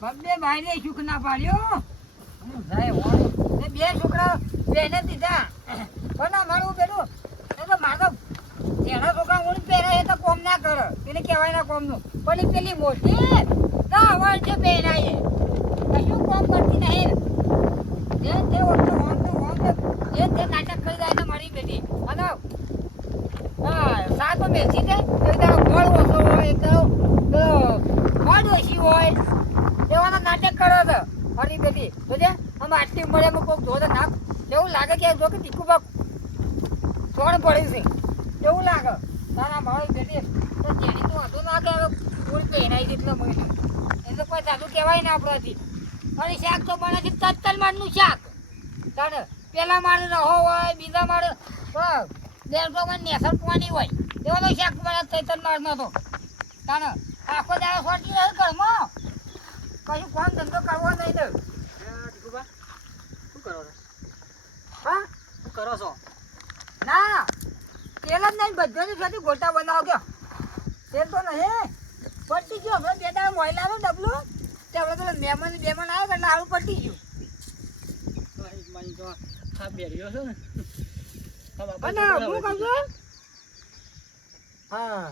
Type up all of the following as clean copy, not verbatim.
બબ્બે ભાઈને સુખ ના પાડ્યો. જાય હોય એ બે છોકરા બેને દીધા પણ અમારું પેલું એ તો મારો એના છોકરા હું પહેરે એ તો કોમ ના કરે એને કહેવાય ના કોમનું પણ એ પેલી મોટી ના અવાર છે પહેરાય કશું કોમ કરતી નહીં જે તે વખતે જે તે નાટક કરી જાય તો મારી બેટી અને સાતો બેસી જાય એક તારો ગોળ ઓછો હોય એક તારો ગોળ ઓછી હોય એવાના નાટક કરો તો મારી બેટી જોજે અમે આટલી ઉંમરે અમે કોઈક જોડે ના એવું લાગે કે જો કે ટીકું બાપ છોડ પડે છે એવું લાગે તારા મારી બેટી તો તેની તો હતું ના કે ફૂલ પહેરાઈ જેટલો મહિનો એ તો કોઈ સાદું કહેવાય ને આપણાથી અને શાક તો બને છે તત્તલ માળનું શાક તારે પેલા માળ રહો હોય બીજા માળ દેડકોમાં નેસર પાણી હોય એવાનો શાક બને તત્તલ માળનો તો તારે આખો દાડો સોટી રહે ઘરમાં કશું કોણ ધંધો કરવો નહીં તો ટીકુબા શું કરો છો હા શું કરો છો ના તેલ જ નહીં બધાની સાથે ગોટા બનાવો ગયો તેલ તો નહીં પટી ગયો આપણે બે દાડા મોયલાનો ડબલું તે આપણે પેલા મહેમાન આવ્યો એટલે આવું પટી ગયું બેરીઓ છે ને હું કહું છું હા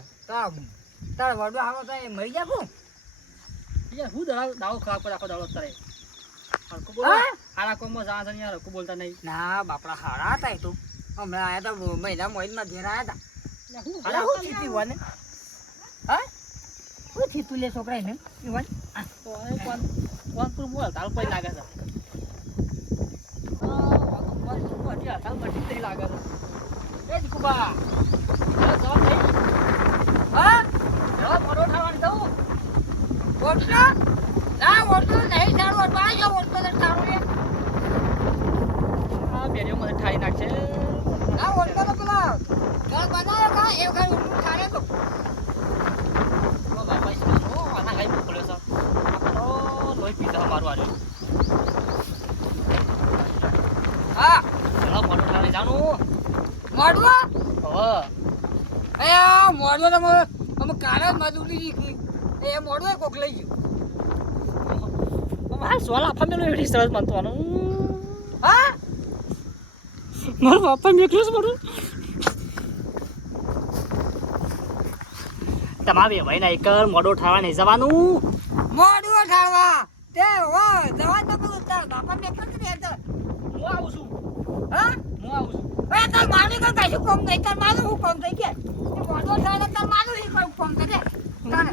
તાર વડવા હાલો તો એ મરી જાકું હું દાવો ખરાબ પર આખો દાડો કરે હરકું બોલો હારા કોમમાં જા છે યાર હરકું બોલતા નહીં ના બાપડા હારા હતા એ તો હમણાં આયા હતા મહિના મોહિનમાં ઘેર આયા હતા હું થીતી વને હા હું થીતું લે છોકરા એને વન કોણ પર બોલ તાર કોઈ લાગે છે તાર બટી થઈ લાગે છે એ દીકુબા જવાબ નહીં હા જવાબ મોડો થવાની દઉં ઓટલો ના ઓટલો નહીં સારું ઓટલો આ જો ઓટલો તો સારું રે આ બેરીઓ મને ઠાઈ નાખશે ના ઓટલો તો પેલા ઘર બનાવ્યો કા એ ઘર ઉઠું ઠારે તો બાબા ઓ આના ગાઈ મોકલ્યો છે આપણો લોહી પીતા મારું આજો હા ચલો મોડો ઠારે જાણું મોડવો હો મોડવો તો અમે કાળા મજૂરી શીખી એ મોડો કોક લઈ ગયો મારા સોલા ફામેલો એવી સરસ બનવાનું હા મારો બાપા મેક્યો છે મારું તમારે ભાઈ ના એક મોડો ઠારવા નહીં જવાનું મોડો ઠારવા તે હો જવા તો પેલું તાર બાપા મેક્યો છે ને તો હું આવું છું હા હું આવું છું એ તાર મારું કઈ કશું કોમ નહીં તાર મારું હું કોમ થઈ કે મોડો ઠારવા તાર મારું ही કોમ કરે તાર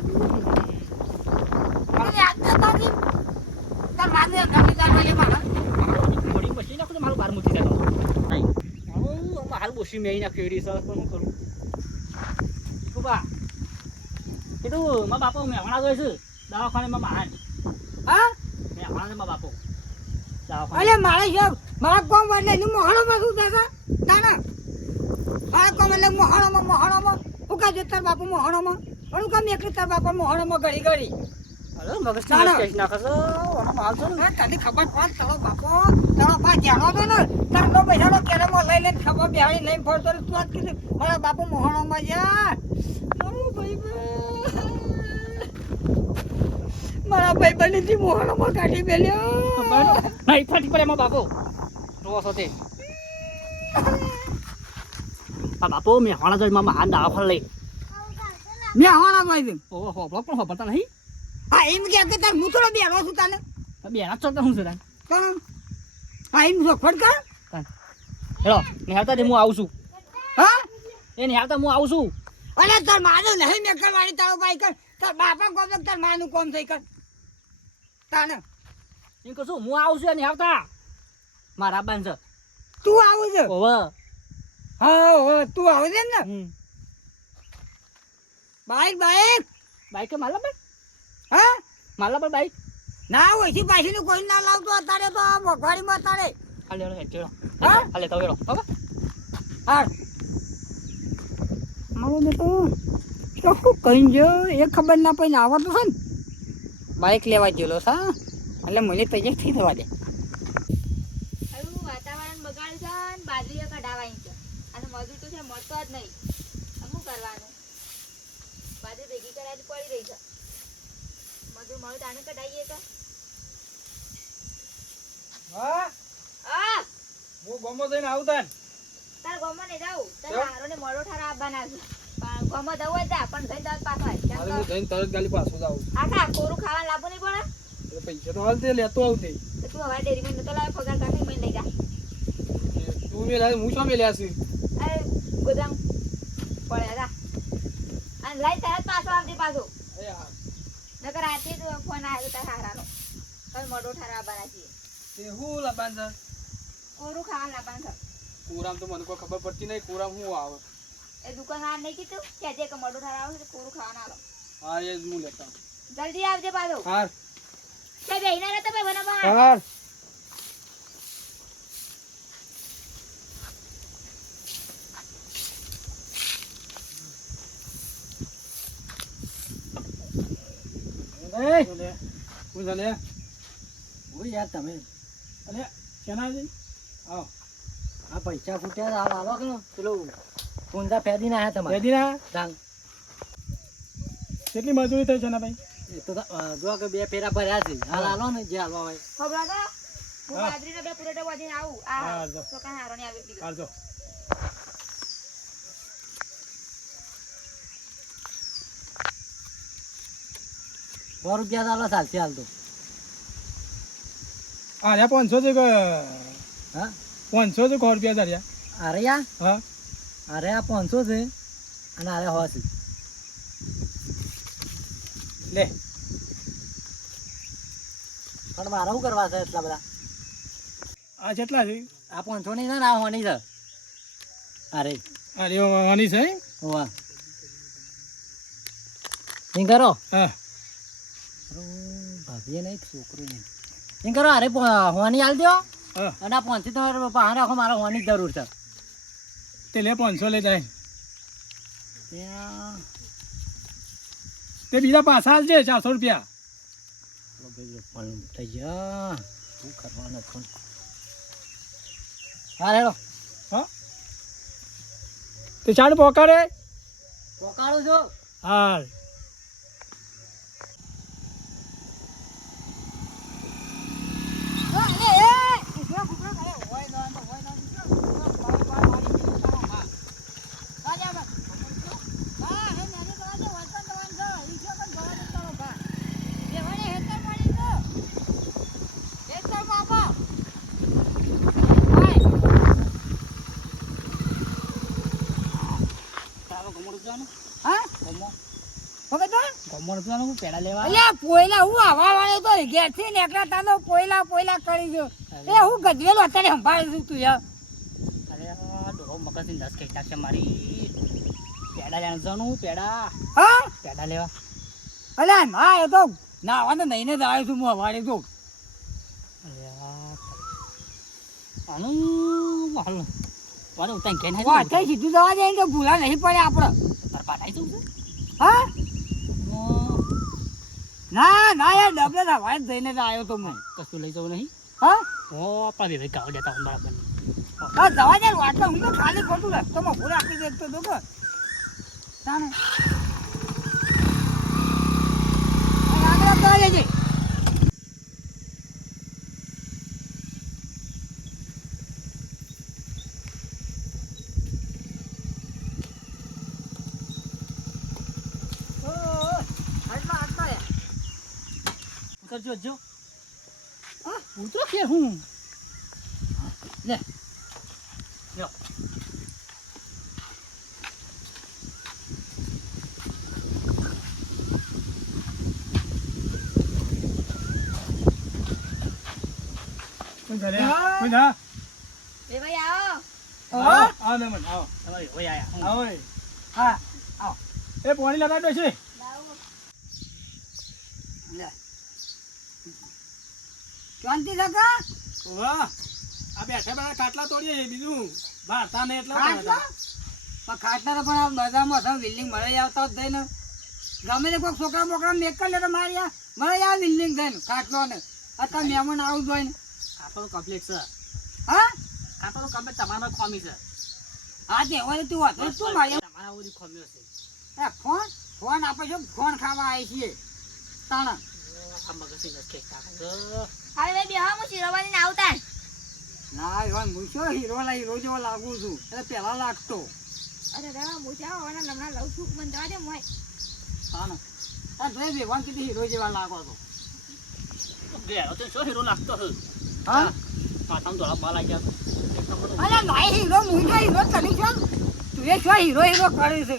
હાલ બોસી મેં નાખ્યો એરી સરસ પણ હું કરું કુબા કીધું મારા બાપો મેહણા જોઈ છે દવાખાને માં હા મેહણા માં બાપો અરે મારે છે મારા કોમ એટલે એનું મોહણોમાં શું થશે ના મારા કોમ એટલે મોહણોમાં હું કા જતા બાપુ મોહણોમાં હું કામ એકલી તાર બાપા મોહણોમાં ઘડી અરે મગજ કેસ નાખો ઓનો માલ છો ને તને ખબર પડ તારો બાપો તારો પા જાણો તો ને તારનો પૈસાનો કેરેમાં લઈ લઈને ખબર બેહાડી લઈને ફરતો તું વાત કીધું મારા બાપુ મોહણોમાં જા મારા ભાઈ બનીથી મોહણોમાં કાઢી મેલ્યો નહીં ફાટી પડે એમાં બાપો રોવો છો તે આ બાપો મેં હોણા જોઈ મામા હાથ દાવા લઈ મેં હોણા જોઈ ઓહો હોપલો પણ હોપતા નહીં હા એમ કે તાર હું થોડો બેરો છું તને બેરા ચોકતા હું છું તને કોણ હા એમ સોખવડ કર હેલો નિહાળતા હું આવું છું હા એ નિહાળતા હું આવું છું અરે તાર માનું નહીં મેં કરવાની તારો ભાઈ કર તાર બાપા કોમ તાર માનું કોમ થઈ કર તાને એમ કહું છું હું આવું છું એ નિહાળતા મારા બાન છે તું આવું છે ઓવે હા તું આવે છે ને બાઈક કે માલા પર હા માલા પર બાઈક ના હોય છે પાછી કોઈ ના લાવતો અત્યારે તો મોઘવાડીમાં અત્યારે હાલે હેડો હા હાલે તો હેડો ઓકે હા મારો બેટો શું કઈ જો એ ખબર ના પડી આવતો છે ને બાઈક લેવા ગયેલો છે એટલે મને તૈયાર થઈ જવા દે વાતાવરણ બગાડ છે ને બાજરીઓ કઢાવાઈ છે અને મજૂર તો છે મળતો જ નહીં શું કરવાનું બાજરી ભેગી કરાવી પડી રહી છે મજૂર મળે તો આને કઢાવીએ તો હા આ હું ગમો જઈને આવું તાન તાર ગોમાં નહીં જાઉં તાર કેમ? હારોને મોડો ઠારા આપવાના છે પણ ગોમાં જવું હોય જા પણ જઈને તરત પાછો આય. કેમ મારે હું જઈને તરત ગાલી પાછો જાઉં આખા કોરું ખાવાનું લાવવું નહીં પડે એટલે પૈસા તો હાલ તે લેતો આવતે તો તું હવે ડેરીમાં નતો લાવે પગાર કાઢી મને લઈ જા. તું મેલ્યા હું શું મેલ્યા છે અરે ગોદામ પડ્યા જા અને લઈ તરત પાછો આવજે પાછો એ હા નકર રાતે જ ફોન આવ્યો તાર હારાનો તમે મોડો ઠારા આપવાના છીએ તે હું લાબાન છે કોરું ખાવાનું લાવવાનું છે. કોરામ તો મને કોઈ ખબર પડતી નહીં કોરામ હું આવે એ દુકાનદાર નહીં કીધું કે આજે કે મોડો ઠારા આવે છે કોરું ખાવાનું આલો હા એ જ હું લેતા જલ્દી આવજે પાછો હાર તે બેહીને રહેતો ભાઈ બનાવવા હાર હું જાને ઓય યાર તમે અરે કેના જઈ આવો આ પૈસા ફૂટ્યા હાલ આલો કે પેલું પૂંજા ફેદી ના આયા તમારે બેદીના તાંગ કેટલી મજૂરી થઈ છે ને ભાઈ એ તો જો કે બે ફેરા ભર્યા છે હાલ આલો ને જે હાલવા હોય ખબર તો હું હા. બાજરીનો બે પુરેટો વધીને આવું હા, આ જો. તો કાંઈ હારો નહીં આવી દીધો હાલજો સો રૂપિયા હાલો ચાલશે હાલ તો આર્યા 500 છે કે હા 500 છે 100 રૂપિયા ચાર્યા અરે યાર હા અરે આ 500 છે અને અરે 100 છે લે પણ મારે શું કરવા છે એટલા બધા આ કેટલા છે આ 500 ની છે ને આ 100 ની છે અરે અરે વાની છે હોવા એમ કરો હા ભાભી નહીં છોકરો નહીં એમ કરો અરે હોવાની હાલ દો હા અને આ 500 તો પહાડ રાખો મારે હોવાની જ જરૂર છે તે લે 500 લે જાય ત્યાં તે બીજા પાછા હાલજે 400 રૂપિયા પણ થઈ ગયા શું કરવાનું પણ હા રેડો હા તે ચાડ પોકાડે પોકાળું છું હાલ તારો ગમણ જવાનું હા હવે તો ગમણ જવાનું પેડા લેવા અલ્યા પોયલા હું આવા વાળો તો ઘેરથી નીકળ્યા તાનો પોયલા કરી ગયો એ હું ગજવેલો અત્યારે સંભાળી છું તું યાર અરે આ ડોહો મગજની 10 કઈ નાખશે મારી પેડા લેવા જવાનું હા પેડા લેવા અલ્યા ના એ તો નાવા તો નહીં ને જ આવ્યો છું હું અવાડે તો અરે આનું હાલ વારે ઉતાઈ કે ના અત્યારે સીધું જવા જાય કે ભૂલા નહીં પડે આપણે બરબાદ આવી જવું છે હા ના યાર ડબલે હવાય જઈને જ આવ્યો તો હું કશું લઈ જવું નહીં હા ઓ પાવી ભાઈ ગાવ દેતા બરાબર હા જવા જાય વાટલો હું તો ખાલી ખોટું રસ્તોમાં ભૂલ આપી દેતો તો કે તાને આગળ આપતા લેજે કરજો જો હું તો કે હું લે લ્યો કોઈ ઘરે કોઈ જા એ ભાઈ આવો આવો આવો મેમન આવો તમારી ઓય આયા આવો એ. હા આવો એ પાણી લગાડો છે લાવો લે શાંતિ લગા વાહ આ બેઠા બેઠા ખાટલા તોડીએ બીજું ભારતા ને એટલા ખાટલા પણ ખાટલા તો પણ આ બજારમાં સૌ બિલ્ડિંગ મળી આવતા જ થઈને ગમે તે કોઈ છોકરા બોકરા મેક કરી લે તો મારી આ મળી આવે બિલ્ડિંગ થઈને ખાટલો ને અત્યારે મહેમાન આવું જોઈએ ને કાપડો કમ્પ્લીટ છે હા કાપડો કમ્પ્લીટ તમારો ખોમી છે હા તે હવે તું વાત તું મારી તમારા ઓલી ખોમ્યો છે એ ફોન આપે છે ફોન ખાવા આવી છીએ તાણા આ મગજની 10 કઈ નાખે છે હવે ભાઈ બેહો હું શીરો બનીને આવતા ના એવા હું શું હીરો જેવો લાગુ છું એટલે પેલા લાગતો અરે રેવા મોજા હોવાના હમણાં લઉં છું મને જવા દે મોય હા ને આ જોઈ વેવાન કીધી હીરો જેવા લાગો છો ઘેરો તો શું હીરો લાગતો છે હા માથામાં ધોળા બાલ આવી ગયા એક નંબર અરે નહીં હીરો હું જો હીરો કરી છું તું એ શું હીરો કરી છે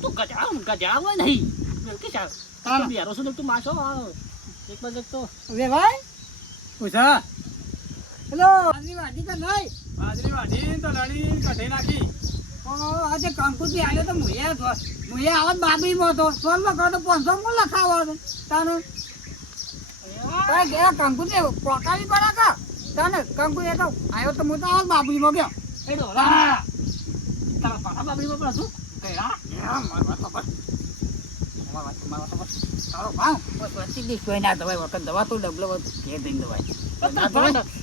તું ગધેડા હોય નહીં કે ચાલ હા. બેરો છું તું માછો એક બાજુ તો વેવાય પૂછા હેલો આજની વાડી તો નહીં બાજરી વાઢી તો લડી કઢી નાખી આજે કંકુથી આવ્યો તો મુએ આવત બાબરીમાં તો સોલમાં કહો તો 500 માં લખાવો તને તારે ગયા કંકુથી પોકાવી પડે કા તને કંકુ એ તો આવ્યો તો હું તો આવત બાબરીમાં ગયો એ ડોલા તારા પાકા બાબરીમાં પણ હતું ગયડા મારી વાત તો બસ તારો ભાવ બસ વચ્ચે દી કોઈ ના દવાઈ વખત દવા તો ડબલો ઘેર દઈને દવાઈ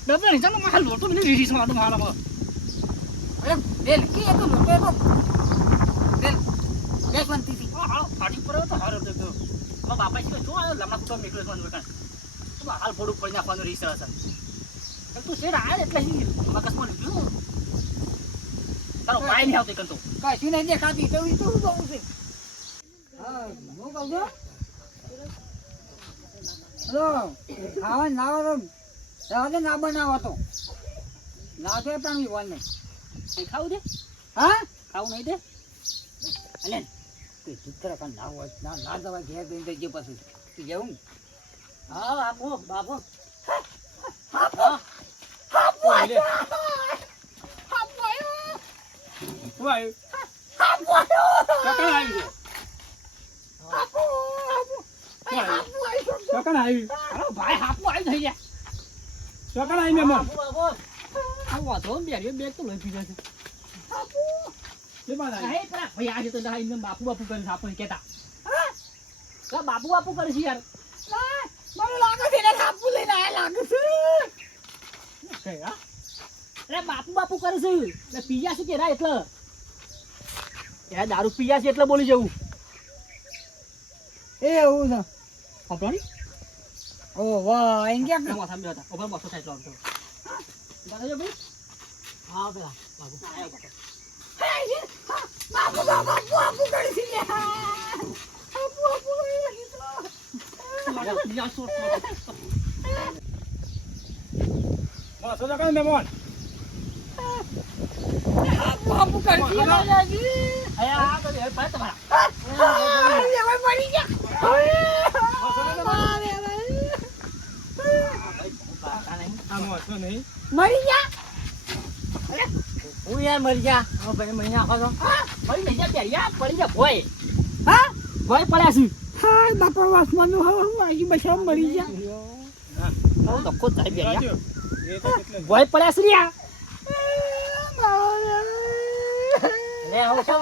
ડબલ નહીં ચાલો મારા લોટો મને રીસ માં મારા અરે બેલ કી એ તો લોટો એ તો બેલ બેસવંતી થી પાટી પર તો હારો તો મારા બાપા છે જો આયો લમણા કુટો મેકલો છે મને તો હાલ ફોડું પડી નાખવાનું રીસ હશે તું શેર આય એટલે મગજમાં લીધું તારો પાય નહીં આવતો કંતો કશું નહીં દેખાતી તો ઈ તો હું કહું છું હા હું કહું છું હલો ખાવા ના આવે ના બનાવો તો ના તો તમે બોલ નહીં કઈ ખાવું દે હા ખાવું નહીં દે અલે તે ચિત્ર kan ના હોય ના દવા ઘેર દઈને જઈએ પછી તું જવું હા બાપુ બાપુ લે હું આવ્યું કકણ આવ્યું અરે ભાઈ હાપુ આવી થઈ ગયા કકણ આવી મહેમાન બાપુ આ વાતો બેરીઓ બેગ તો લઈ પીધા છે કે બાદ આવી નહીં પેલા ભાઈ આજે તો ના બાપુ બાપુ કરે છે આપણને કહેતા હા બાપુ બાપુ કરે છે યાર મને લાગે છે ને કાપુ લઈને આયા લાગે છે અરે બાપુ બાપુ કરે છે એટલે પીયા છે કેરા એટલે એ દારૂ પીયા છે એટલે બોલી જવું એ એવું છે કંપની ઓ વાહ એમ કે માથા બે હતા ઓબર બસો સાઈડ લાવતો દાદા ભાઈ હા પેલા બાપુ આયો બાપુ કરી છે બસો ટકા મહેમાન બાપુ કરી છે આ તો એ ભાઈ તમારા મરી આમ વાંચો નહીં ગયા હું યાર મરી જા હવે ભાઈ મહિને આખો તો મરી નહીં જા યાર પડી જા ભોય હા ભોય પડ્યા છે હા બાપા વાસમાનું હવે મારી બચા મરી ગયા તો ધક્કો થાય બે યાર સાચું. એ તો કેટલે ભોય પડ્યા છે યાર લે આવો છો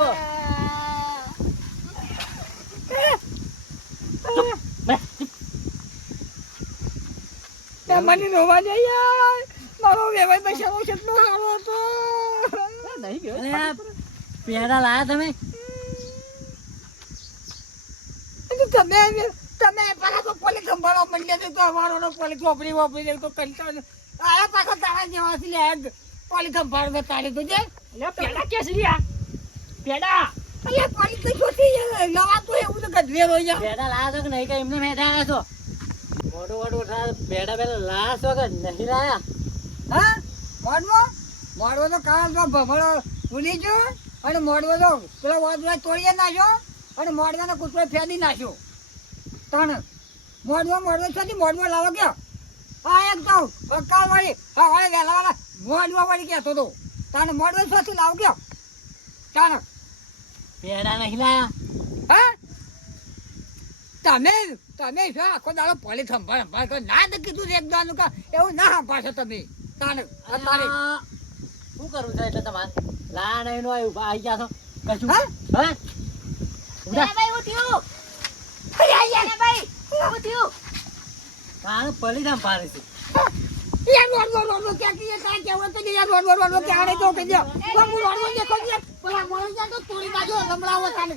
મને રોવા જાય યાર મારો વેવાય બચાવો કેટલો સારો હતો નહીં ગયો પેડા લાયા તમે તમે પેલા તો પોલી સંભાળવા માંડ્યા તો અમારો પોલી ચોપડી વાપરી તો કંટાળ આયા પાછો તારા જેવા છે લે પોલી સંભાળ તારી તો જે લે પેડા કે છે યાર પેડા અલે પોલી તો છોટી નવા તો એવું તો ગધવે રોઈ જા પેડા લાયા તો કે નહીં કે એમને મેઠા આવ્યા છો મોટો પેડા પેલા લાયા છો કે નહીં લાયા હા મોડવો તો કાલ તો ભમળો ભૂલી ગયો અને મોડવો તો પેલા વાદળા તોડીએ નાખ્યો અને મોડવાનો કૂતરો ફેદી નાખ્યો તણ મોડવો છોથી લાવો ગયો હા એક તો કાલ વાળી હા વાળી વહેલા વાળા મોડવા વાળી કહેતો હતો તાને મોડવો છોથી લાવ ગયો તાને પેડા નહીં લાયા હા તમે શું આખો દાડો પોલી સંભાળ કરો ના તો કીધું છે એક દાનું કા એવું ના સંભાળશો તમે તાને અત્યારે શું કરવું છે એટલે તમારે લા નહીં નો આવી ગયા છો કશું હા? હા ભાઈ હું થયું ભાઈ હું થયું કાણ પડી ના પાડે છે યાર રોડ ક્યાં કે કાં કેવું તો યાર રોડ કે આને તો કે દે હું રોડ દેખો દે પેલા મોણ જા તો તોડી નાખ્યો લમડાવો તાને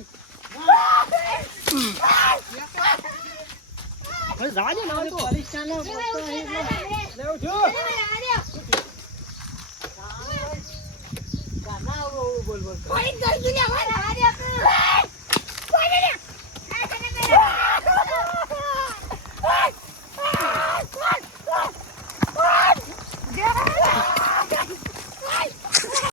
હવે જવા દે ને હવે તો. પરીક્ષાનો એ ભાઈ, ઉઠે, રાધા, રે. લેવું છું અરે ભાઈ, રાધા, રે. ગાના આવું બોલ બોલ પડી જ ગયું લે, હવે. રાધા, રે.